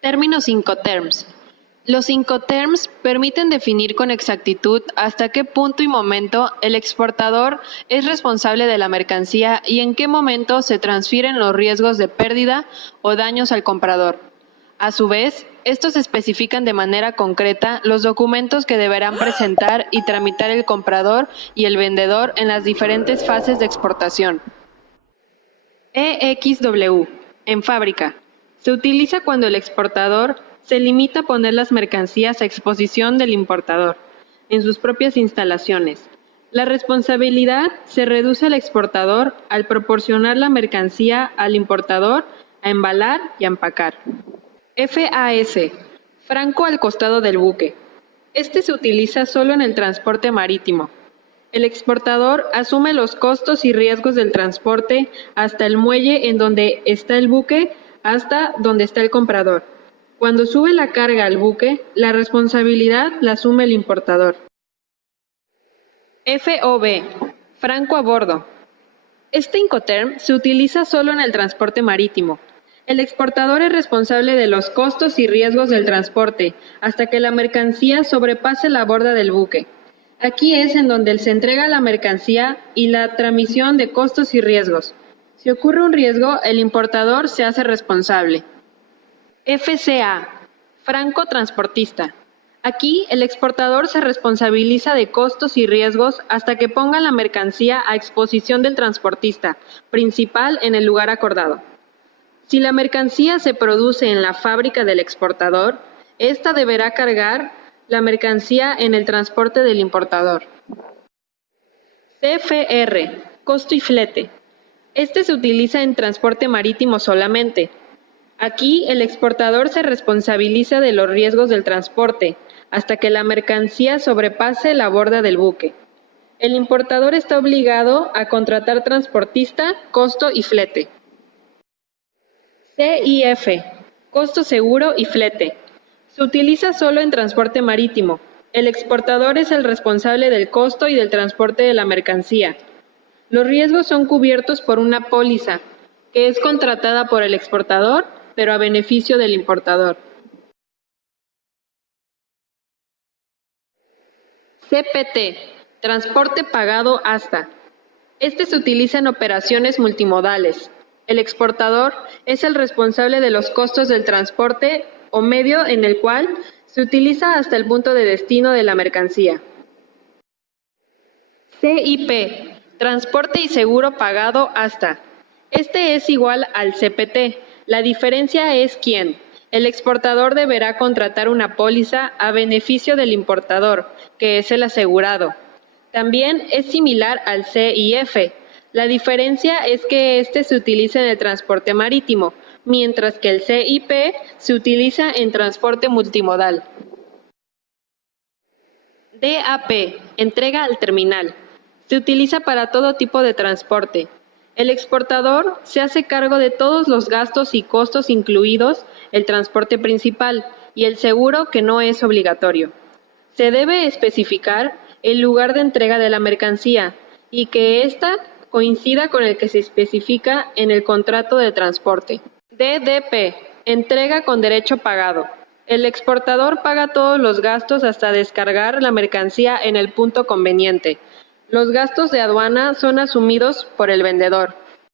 Términos Incoterms. Los Incoterms permiten definir con exactitud hasta qué punto y momento el exportador es responsable de la mercancía y en qué momento se transfieren los riesgos de pérdida o daños al comprador. A su vez, estos especifican de manera concreta los documentos que deberán presentar y tramitar el comprador y el vendedor en las diferentes fases de exportación. EXW. En fábrica. Se utiliza cuando el exportador se limita a poner las mercancías a exposición del importador, en sus propias instalaciones. La responsabilidad se reduce al exportador al proporcionar la mercancía al importador a embalar y a empacar. FAS. Franco al costado del buque. Este se utiliza solo en el transporte marítimo. El exportador asume los costos y riesgos del transporte hasta el muelle en donde está el buque hasta donde está el comprador. Cuando sube la carga al buque, la responsabilidad la asume el importador. FOB. Franco a bordo. Este Incoterm se utiliza solo en el transporte marítimo. El exportador es responsable de los costos y riesgos del transporte hasta que la mercancía sobrepase la borda del buque. Aquí es en donde se entrega la mercancía y la transmisión de costos y riesgos. Si ocurre un riesgo, el importador se hace responsable. FCA. Franco transportista. Aquí el exportador se responsabiliza de costos y riesgos hasta que ponga la mercancía a exposición del transportista principal en el lugar acordado. Si la mercancía se produce en la fábrica del exportador, ésta deberá cargar la mercancía en el transporte del importador. CFR. Costo y flete. Este se utiliza en transporte marítimo solamente. Aquí el exportador se responsabiliza de los riesgos del transporte hasta que la mercancía sobrepase la borda del buque. El importador está obligado a contratar transportista, costo y flete. CIF. Costo seguro y flete. Se utiliza solo en transporte marítimo. El exportador es el responsable del costo y del transporte de la mercancía. Los riesgos son cubiertos por una póliza, que es contratada por el exportador, pero a beneficio del importador. CPT. Transporte pagado hasta. Este se utiliza en operaciones multimodales. El exportador es el responsable de los costos del transporte o medio en el cual se utiliza hasta el punto de destino de la mercancía. CIP. Transporte y seguro pagado hasta. Este es igual al CPT. La diferencia es quién. El exportador deberá contratar una póliza a beneficio del importador, que es el asegurado. También es similar al CIF. La diferencia es que este se utiliza en el transporte marítimo, mientras que el CIP se utiliza en transporte multimodal. DAP. Entrega al terminal. Se utiliza para todo tipo de transporte. El exportador se hace cargo de todos los gastos y costos incluidos el transporte principal y el seguro que no es obligatorio. Se debe especificar el lugar de entrega de la mercancía y que ésta coincida con el que se especifica en el contrato de transporte. DDP. Entrega con derecho pagado. El exportador paga todos los gastos hasta descargar la mercancía en el punto conveniente. Los gastos de aduana son asumidos por el vendedor.